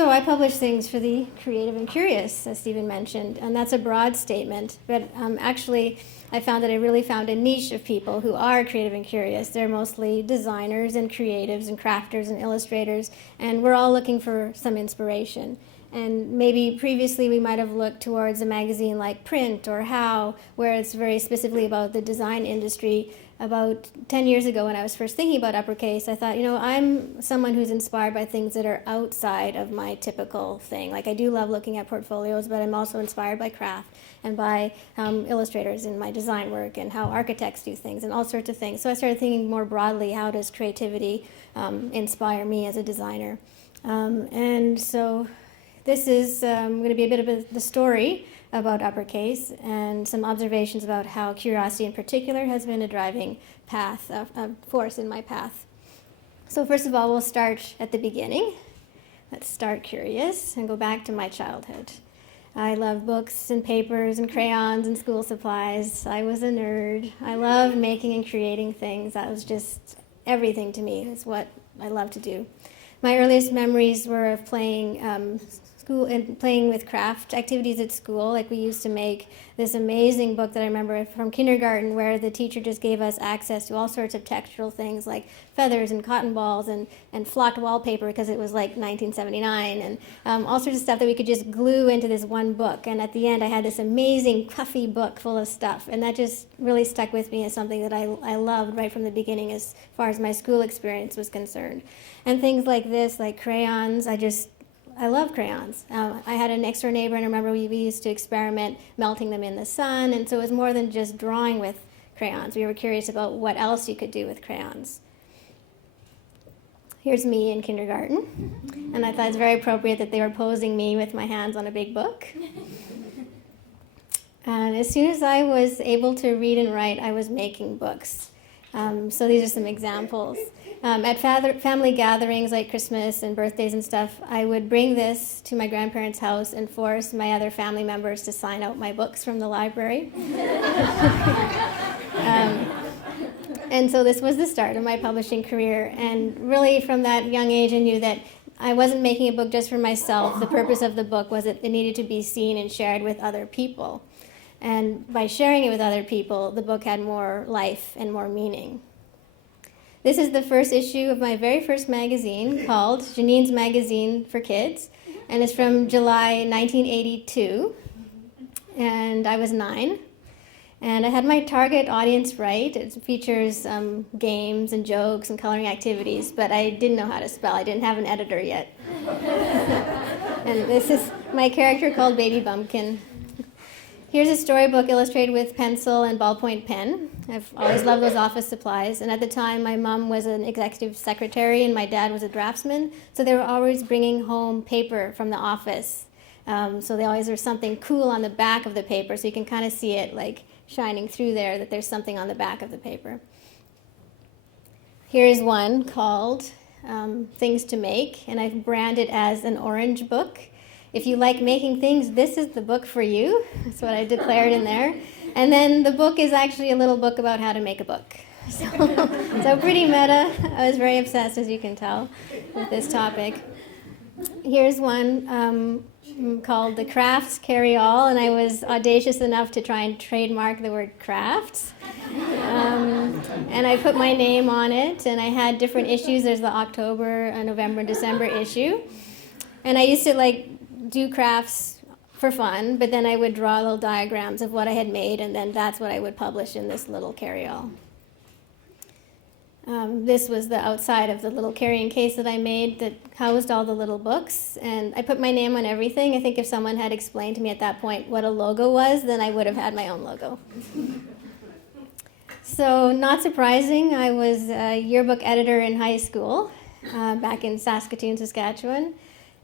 So I publish things for the creative and curious, as Stephen mentioned, and that's a broad statement, but actually I found that I really found a niche of people who are creative and curious. They're mostly designers and creatives and crafters and illustrators, and we're all looking for some inspiration. And maybe previously we might have looked towards a magazine like Print or How, where it's very specifically about the design industry. About 10 years ago when I was first thinking about Uppercase, I thought, I'm someone who's inspired by things that are outside of my typical thing. Like I do love looking at portfolios, but I'm also inspired by craft and by illustrators in my design work and how architects do things and all sorts of things. So I started thinking more broadly, how does creativity inspire me as a designer? And so this is going to be a bit of the story about Uppercase and some observations about how curiosity in particular has been a driving path, a force in my path. So first of all, we'll start at the beginning. Let's start curious and go back to my childhood. I loved books and papers and crayons and school supplies. I was a nerd. I loved making and creating things. That was just everything to me. It's what I love to do. My earliest memories were of playing with craft activities at school. Like we used to make this amazing book that I remember from kindergarten where the teacher just gave us access to all sorts of textural things like feathers and cotton balls and flocked wallpaper because it was like 1979 and all sorts of stuff that we could just glue into this one book. And at the end I had this amazing puffy book full of stuff, and that just really stuck with me as something that I loved right from the beginning as far as my school experience was concerned. And things like this, like crayons, I love crayons. I had an next door neighbor, and I remember we used to experiment melting them in the sun, and so it was more than just drawing with crayons. We were curious about what else you could do with crayons. Here's me in kindergarten, and I thought it was very appropriate that they were posing me with my hands on a big book. And as soon as I was able to read and write, I was making books. So these are some examples. At family gatherings like Christmas and birthdays and stuff, I would bring this to my grandparents' house and force my other family members to sign out my books from the library. And so this was the start of my publishing career. And really from that young age, I knew that I wasn't making a book just for myself. The purpose of the book was that it needed to be seen and shared with other people. And by sharing it with other people, the book had more life and more meaning. This is the first issue of my very first magazine called Janine's Magazine for Kids, and it's from July 1982, and I was 9. And I had my target audience right. It features games and jokes and coloring activities, but I didn't know how to spell. I didn't have an editor yet. And this is my character called Baby Bumpkin. Here's a storybook illustrated with pencil and ballpoint pen. I've always loved those office supplies. And at the time, my mom was an executive secretary and my dad was a draftsman. So they were always bringing home paper from the office. So they always there's something cool on the back of the paper. So you can kind of see it like shining through there, that there's something on the back of the paper. Here's one called Things to Make. And I've branded it as an orange book. If you like making things, this is the book for you. That's what I declared in there. And then the book is actually a little book about how to make a book. So pretty meta. I was very obsessed, as you can tell, with this topic. Here's one called The Crafts Carry All, and I was audacious enough to try and trademark the word crafts. And I put my name on it, and I had different issues. There's the October, November, and December issue. And I used to do crafts for fun, but then I would draw little diagrams of what I had made, and then that's what I would publish in this little carry-all. This was the outside of the little carrying case that I made that housed all the little books, and I put my name on everything. I think if someone had explained to me at that point what a logo was, then I would have had my own logo. So, not surprising, I was a yearbook editor in high school back in Saskatoon, Saskatchewan.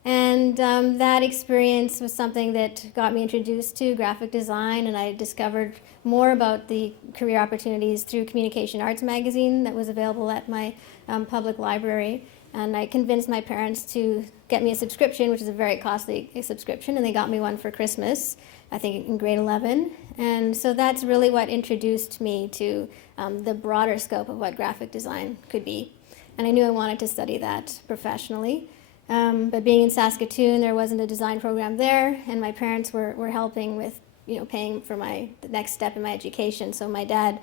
And that experience was something that got me introduced to graphic design, and I discovered more about the career opportunities through Communication Arts magazine that was available at my public library. And I convinced my parents to get me a subscription, which is a very costly subscription, and they got me one for Christmas, I think in grade 11. And so that's really what introduced me to the broader scope of what graphic design could be. And I knew I wanted to study that professionally. But being in Saskatoon, there wasn't a design program there, and my parents were helping with, paying for the next step in my education. So my dad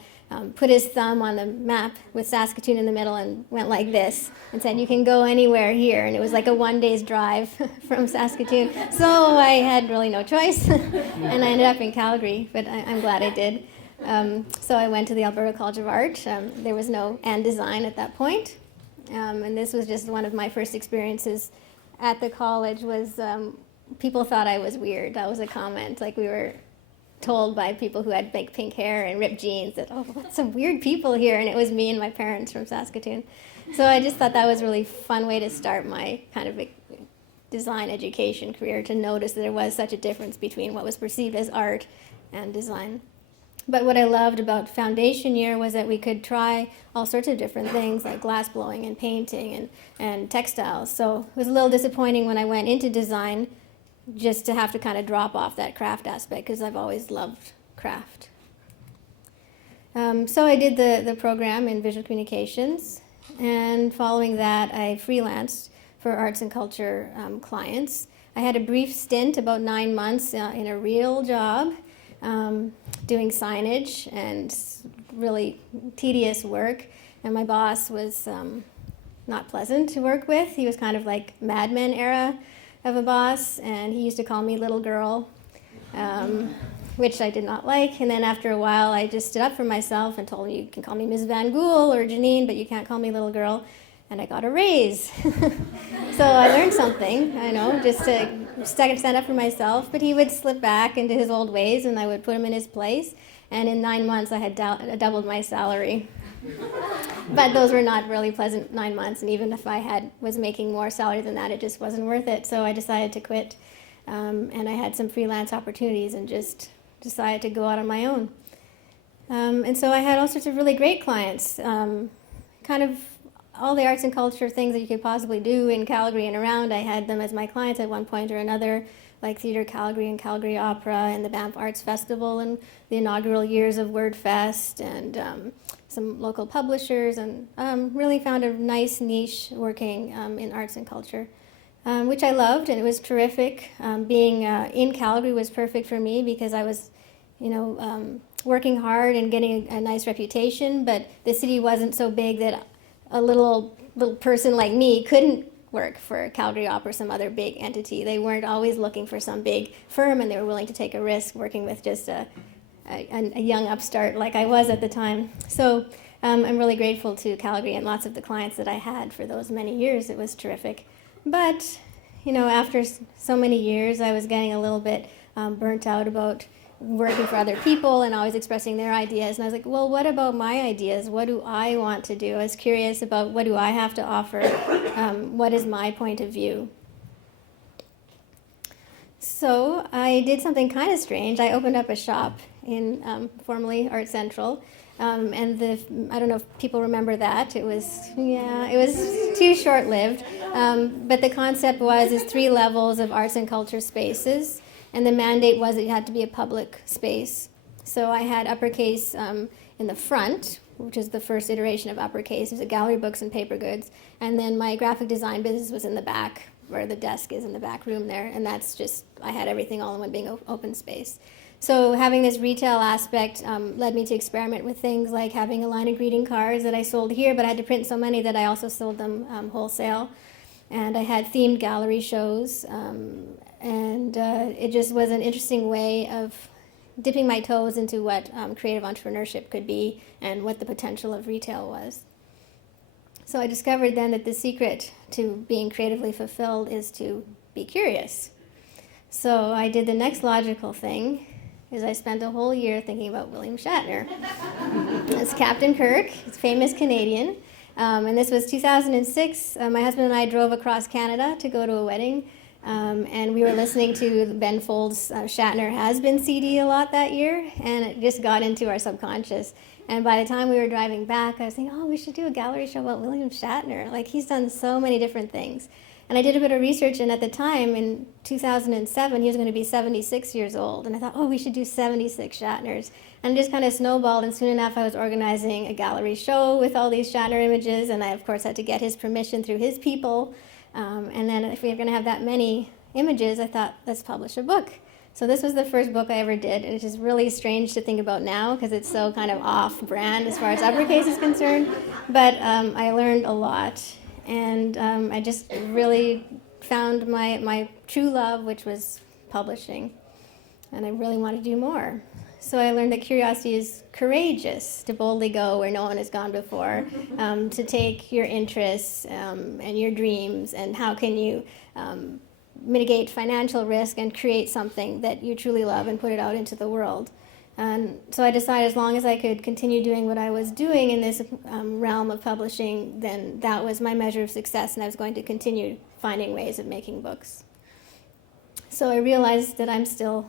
put his thumb on the map with Saskatoon in the middle and went like this and said, "You can go anywhere here." And it was like a 1 day's drive from Saskatoon. So I had really no choice, and I ended up in Calgary, but I'm glad I did. So I went to the Alberta College of Art. There was no and design at that point. And this was just one of my first experiences at the college was people thought I was weird. That was a comment. Like we were told by people who had big pink hair and ripped jeans that, "Oh, what's some weird people here?" And it was me and my parents from Saskatoon. So I just thought that was a really fun way to start my kind of design education career, to notice that there was such a difference between what was perceived as art and design. But what I loved about foundation year was that we could try all sorts of different things like glass blowing and painting and textiles. So it was a little disappointing when I went into design just to have to kind of drop off that craft aspect, because I've always loved craft. So I did the program in visual communications, and following that I freelanced for arts and culture clients. I had a brief stint, about 9 months, in a real job, doing signage and really tedious work, and my boss was not pleasant to work with. He was kind of like Mad Men era of a boss, and he used to call me little girl, which I did not like. And then after a while I just stood up for myself and told him, "You can call me Ms. Vangool or Janine, but you can't call me little girl." And I got a raise. So I learned something, just to stand up for myself. But he would slip back into his old ways, and I would put him in his place. And in 9 months, I had doubled my salary. But those were not really pleasant 9 months. And even if I was making more salary than that, it just wasn't worth it. So I decided to quit. And I had some freelance opportunities and just decided to go out on my own. And so I had all sorts of really great clients, kind of all the arts and culture things that you could possibly do in Calgary and around. I had them as my clients at one point or another, like Theatre Calgary and Calgary Opera and the Banff Arts Festival and the inaugural years of WordFest and some local publishers, and really found a nice niche working in arts and culture, which I loved, and it was terrific. Being in Calgary was perfect for me because I was, working hard and getting a nice reputation, but the city wasn't so big that a little person like me couldn't work for Calgary Opera or some other big entity. They weren't always looking for some big firm, and they were willing to take a risk working with just a young upstart like I was at the time. So I'm really grateful to Calgary and lots of the clients that I had for those many years. It was terrific. But, after so many years, I was getting a little bit burnt out about working for other people and always expressing their ideas. And I was like, well, what about my ideas? What do I want to do? I was curious about what do I have to offer? What is my point of view? So I did something kind of strange. I opened up a shop in formerly Art Central. And I don't know if people remember that. It was too short-lived. But the concept is 3 levels of arts and culture spaces. And the mandate was it had to be a public space. So I had UPPERCASE in the front, which is the first iteration of UPPERCASE. It was a gallery, books, and paper goods. And then my graphic design business was in the back, where the desk is in the back room there. And that's just, I had everything all in one big open space. So having this retail aspect led me to experiment with things like having a line of greeting cards that I sold here, but I had to print so many that I also sold them wholesale. And I had themed gallery shows, and it just was an interesting way of dipping my toes into what creative entrepreneurship could be and what the potential of retail was. So I discovered then that the secret to being creatively fulfilled is to be curious. So I did the next logical thing, is I spent a whole year thinking about William Shatner. As Captain Kirk, he's a famous Canadian. And this was 2006. My husband and I drove across Canada to go to a wedding, and we were listening to Ben Folds' Shatner Has Been CD a lot that year, and it just got into our subconscious. And by the time we were driving back, I was thinking, oh, we should do a gallery show about William Shatner. Like, he's done so many different things. And I did a bit of research, and at the time, in 2007, he was going to be 76 years old. And I thought, oh, we should do 76 Shatners. And it just kind of snowballed, and soon enough, I was organizing a gallery show with all these Shatner images, and I, of course, had to get his permission through his people. And then if we were going to have that many images, I thought, let's publish a book. So this was the first book I ever did, and it's just really strange to think about now because it's so kind of off-brand as far as Uppercase is concerned. But I learned a lot, and I just really found my true love, which was publishing, and I really want to do more. So I learned that curiosity is courageous, to boldly go where no one has gone before, to take your interests and your dreams, and how can you mitigate financial risk and create something that you truly love and put it out into the world. And so I decided as long as I could continue doing what I was doing in this realm of publishing, then that was my measure of success, and I was going to continue finding ways of making books. So I realized that I'm still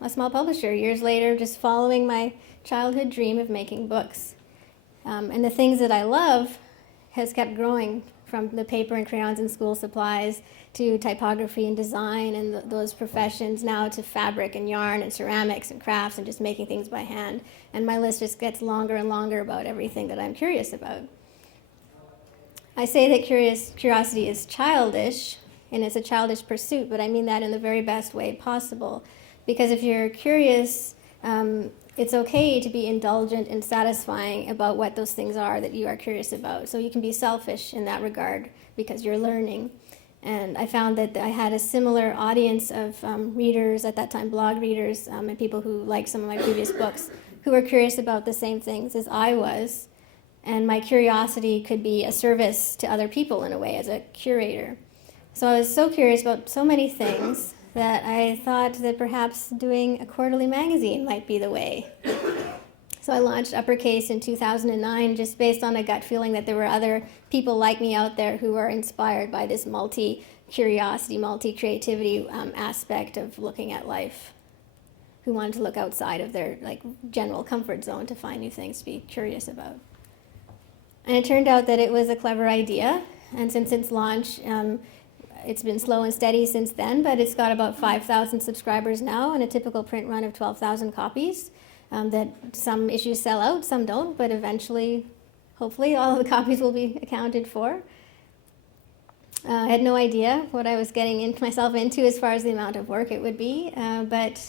a small publisher years later, just following my childhood dream of making books. And the things that I love has kept growing, from the paper and crayons and school supplies to typography and design and those professions, now to fabric and yarn and ceramics and crafts and just making things by hand. And my list just gets longer and longer about everything that I'm curious about. I say that curiosity is childish, and it's a childish pursuit, but I mean that in the very best way possible. Because if you're curious, it's okay to be indulgent and satisfying about what those things are that you are curious about. So you can be selfish in that regard because you're learning. And I found that I had a similar audience of readers at that time, blog readers, and people who liked some of my previous books, who were curious about the same things as I was. And my curiosity could be a service to other people in a way, as a curator. So I was so curious about so many things that I thought that perhaps doing a quarterly magazine might be the way. So I launched Uppercase in 2009, just based on a gut feeling that there were other people like me out there who were inspired by this multi-curiosity, multi-creativity aspect of looking at life, who wanted to look outside of their general comfort zone to find new things to be curious about. And it turned out that it was a clever idea, and since its launch, it's been slow and steady since then, but it's got about 5,000 subscribers now and a typical print run of 12,000 copies. That some issues sell out, some don't, but eventually, hopefully, all of the copies will be accounted for. I had no idea what I was getting myself into as far as the amount of work it would be, but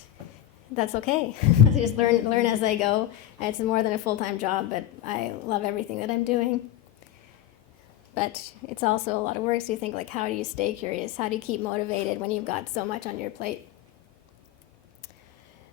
that's okay. I just learn as I go. It's more than a full-time job, but I love everything that I'm doing. But it's also a lot of work, so you think, how do you stay curious? How do you keep motivated when you've got so much on your plate?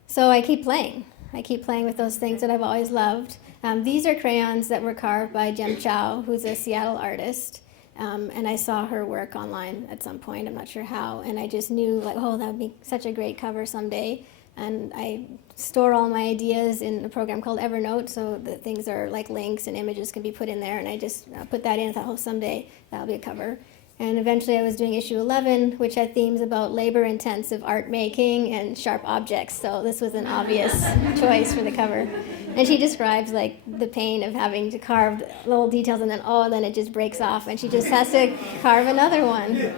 So I keep playing. I keep playing with those things that I've always loved. These are crayons that were carved by Jem Chow, who's a Seattle artist. And I saw her work online at some point, I'm not sure how, and I just knew, that would be such a great cover someday. And I store all my ideas in a program called Evernote, so that things are links and images can be put in there, and I just put that in and thought, someday that'll be a cover. And eventually I was doing issue 11, which had themes about labor-intensive art making and sharp objects, so this was an obvious choice for the cover. And she describes the pain of having to carve little details and then it just breaks off, and she just has to carve another one.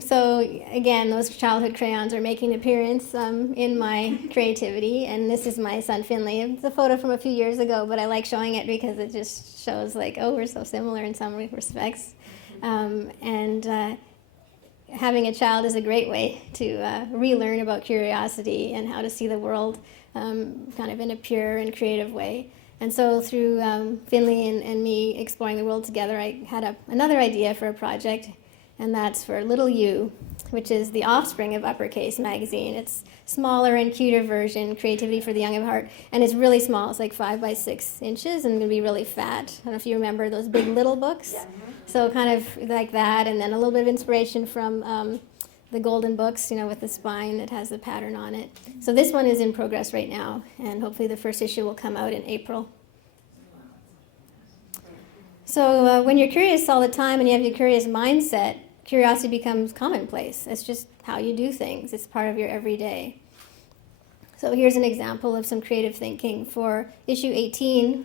So again, those childhood crayons are making an appearance in my creativity, and this is my son Finley. It's a photo from a few years ago, but I like showing it because it just shows we're so similar in some respects. Having a child is a great way to relearn about curiosity and how to see the world kind of in a pure and creative way. And so through Finley and me exploring the world together, I had another idea for a project, and that's for Little You, which is the offspring of Uppercase magazine. It's smaller and cuter version, Creativity for the Young of Heart, and it's really small. It's 5 by 6 inches and going to be really fat. I don't know if you remember those big little books. Yeah. So kind of like that, and then a little bit of inspiration from the golden books, with the spine that has the pattern on it. So this one is in progress right now, and hopefully the first issue will come out in April. So when you're curious all the time and you have your curious mindset, curiosity becomes commonplace. It's just how you do things. It's part of your everyday. So here's an example of some creative thinking. For issue 18,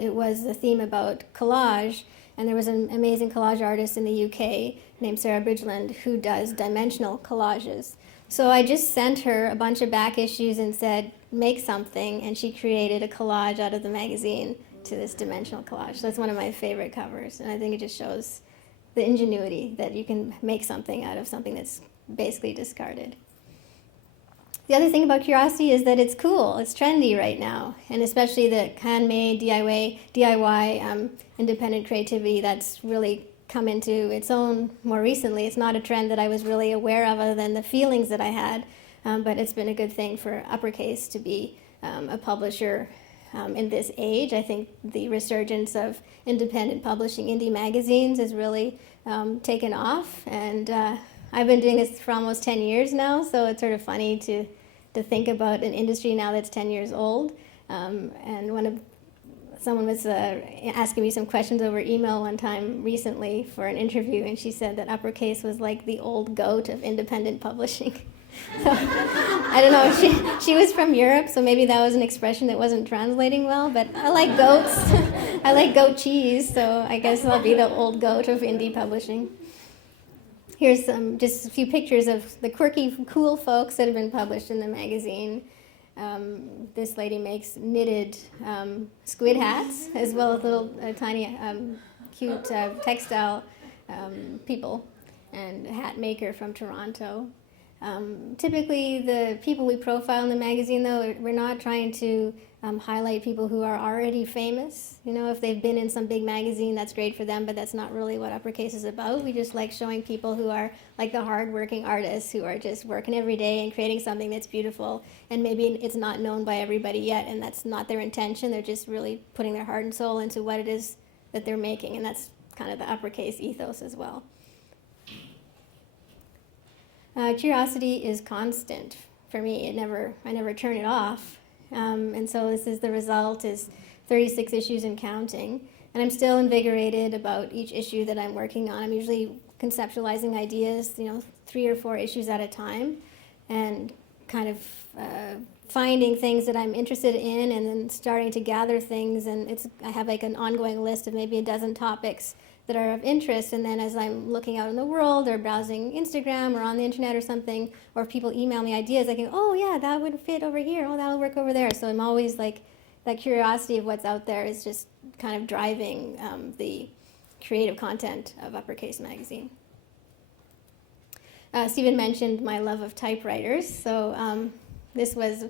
it was a theme about collage, and there was an amazing collage artist in the UK named Sarah Bridgeland who does dimensional collages. So I just sent her a bunch of back issues and said, make something, and she created a collage out of the magazine to this dimensional collage. So that's one of my favorite covers, and I think it just shows the ingenuity that you can make something out of something that's basically discarded. The other thing about curiosity is that it's cool, it's trendy right now, and especially the handmade, DIY independent creativity that's really come into its own more recently. It's not a trend that I was really aware of other than the feelings that I had, but it's been a good thing for Uppercase to be a publisher in this age. I think the resurgence of independent publishing, indie magazines, has really taken off, and I've been doing this for almost 10 years now, so it's sort of funny to think about an industry now that's 10 years old. And someone was asking me some questions over email one time recently for an interview, and she said that Uppercase was like the old goat of independent publishing. So I don't know, she was from Europe, so maybe that was an expression that wasn't translating well, but I like goats. I like goat cheese, so I guess I'll be the old goat of indie publishing. Here's just a few pictures of the quirky, cool folks that have been published in the magazine. This lady makes knitted squid hats, as well as little tiny, cute textile people, and a hat maker from Toronto. Typically, the people we profile in the magazine, though, we're not trying to highlight people who are already famous. You know, if they've been in some big magazine, that's great for them, but that's not really what Uppercase is about. We just like showing people who are like the hard-working artists who are just working every day and creating something that's beautiful, and maybe it's not known by everybody yet, and that's not their intention. They're just really putting their heart and soul into what it is that they're making, and that's kind of the Uppercase ethos as well. Curiosity is constant for me. I never turn it off. And so this is the result is 36 issues and counting. And I'm still invigorated about each issue that I'm working on. I'm usually conceptualizing ideas, 3 or 4 issues at a time, and kind of finding things that I'm interested in, and then starting to gather things. And I have like an ongoing list of maybe a dozen topics that are of interest, and then as I'm looking out in the world or browsing Instagram or on the internet or something, or if people email me ideas, I can, oh yeah, that would fit over here, oh that'll work over there. So I'm always like, that curiosity of what's out there is just kind of driving the creative content of Uppercase magazine. Stephen mentioned my love of typewriters, so this was,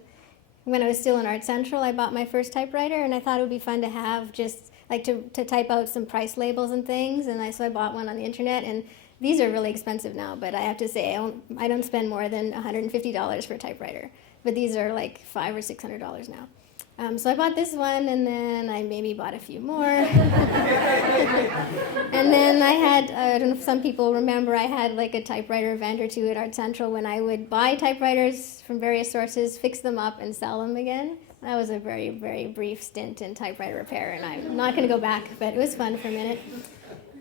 when I was still in Art Central, I bought my first typewriter, and I thought it would be fun to have just like to type out some price labels and things, and so I bought one on the internet, and these are really expensive now, but I have to say I don't spend more than $150 for a typewriter, but these are like $500 or $600 now. So I bought this one, and then I maybe bought a few more. And then I had, I don't know if some people remember, I had like a typewriter event or two at Art Central when I would buy typewriters from various sources, fix them up, and sell them again. That was a very, very brief stint in typewriter repair, and I'm not going to go back, but it was fun for a minute.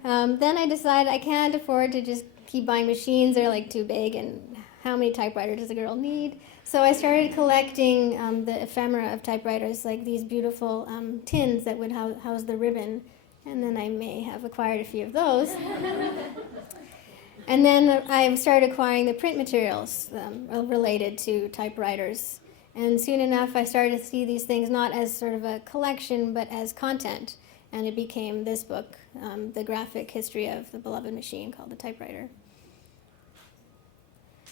Then I decided I can't afford to just keep buying machines. They're like too big, and how many typewriters does a girl need? So I started collecting the ephemera of typewriters, like these beautiful tins that would house the ribbon, and then I may have acquired a few of those. And then I started acquiring the print materials related to typewriters. And soon enough, I started to see these things not as sort of a collection, but as content. And it became this book, The Graphic History of the Beloved Machine, called The Typewriter.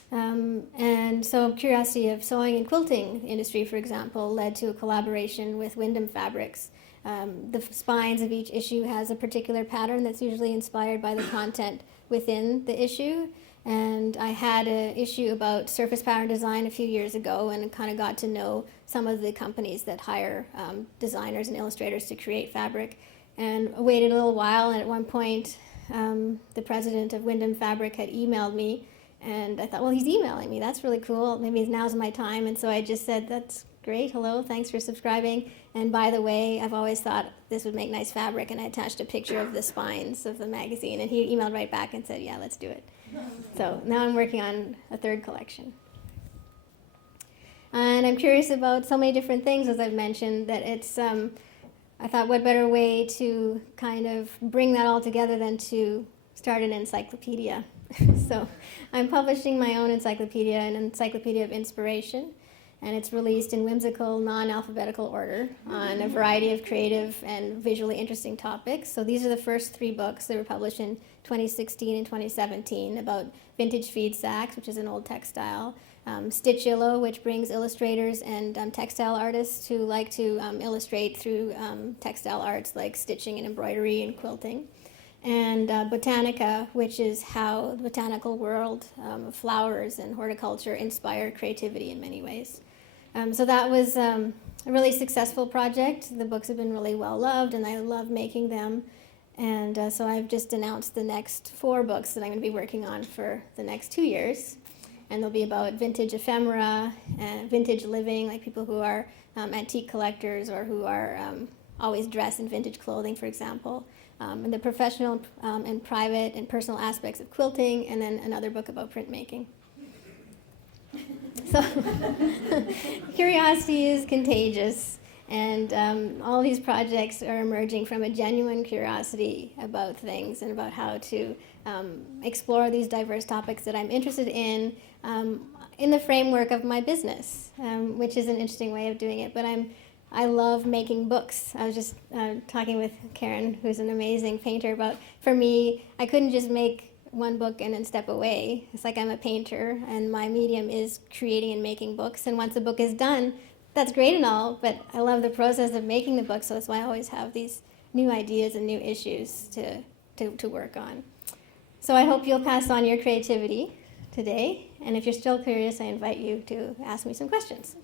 And so curiosity of sewing and quilting industry, for example, led to a collaboration with Wyndham Fabrics. The spines of each issue has a particular pattern that's usually inspired by the content within the issue. And I had an issue about surface pattern design a few years ago, and kind of got to know some of the companies that hire designers and illustrators to create fabric. And I waited a little while, and at one point, the president of Wyndham Fabric had emailed me, and I thought, well, he's emailing me. That's really cool. Maybe now's my time. And so I just said, that's great. Hello, thanks for subscribing. And by the way, I've always thought this would make nice fabric, and I attached a picture of the spines of the magazine, and he emailed right back and said, yeah, let's do it. So now I'm working on a third collection. And I'm curious about so many different things, as I've mentioned, that it's, I thought what better way to kind of bring that all together than to start an encyclopedia. So I'm publishing my own encyclopedia, an encyclopedia of inspiration. and it's released in whimsical, non-alphabetical order on a variety of creative and visually interesting topics. So these are the first 3 books that were published in 2016 and 2017 about vintage feed sacks, which is an old textile, Stitch Illo, which brings illustrators and textile artists who like to illustrate through textile arts like stitching and embroidery and quilting, and Botanica, which is how the botanical world of flowers and horticulture inspire creativity in many ways. So that was a really successful project. The books have been really well loved, and I love making them. And so I've just announced the next 4 books that I'm going to be working on for the next 2 years. And they'll be about vintage ephemera and vintage living, like people who are antique collectors or who are always dressed in vintage clothing, for example. And the professional and private and personal aspects of quilting, and then another book about printmaking. So curiosity is contagious, and all these projects are emerging from a genuine curiosity about things and about how to explore these diverse topics that I'm interested in the framework of my business, which is an interesting way of doing it. But I love making books. I was just talking with Karen, who's an amazing painter, about, for me, I couldn't just make one book and then step away. It's like I'm a painter, and my medium is creating and making books. And once a book is done, that's great and all, but I love the process of making the book, so that's why I always have these new ideas and new issues to work on. So I hope you'll pass on your creativity today, and if you're still curious, I invite you to ask me some questions.